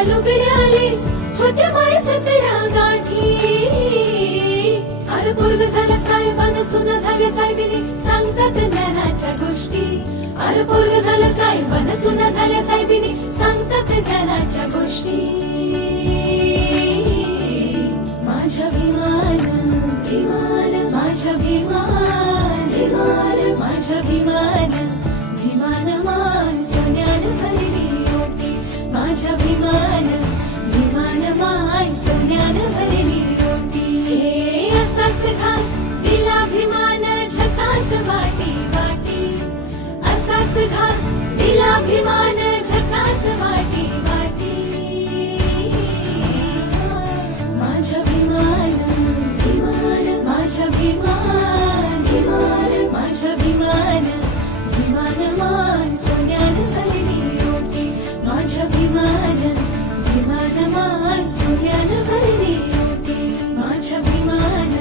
नव्या लुगड्याले होत्या माय 17 गाठी. अरे पोरग झालं साहेबान सुना झाल्या साहेबिनी सांगतात ज्ञानाच्या गोष्टी. अरे पोरग झालं साहेबान सुना झाल्या साहेबिनी सांगतात ज्ञानाच्या गोष्टी. माझ्या भीमान भीमान माझ्या भीमान भीमान माझ्या भीमान भीमान मान सोन्यान भरली ओटी. माझ्या भीमान भीमान मान सोन्यान भरली ओटी. हे असाच घास दिला भीमान झकास वाटी वाटी. असाच घास दिला भीमान झकास वाटी वाटी. माझ्या भीमान भीमान माझ्या भीमान भीमान माझ्या भीमान भीमान मान सोन्यान भरली ओटी. माझ्या भीमान भीमान मान सोन्यान भरली ओटी. माझ्या भीमान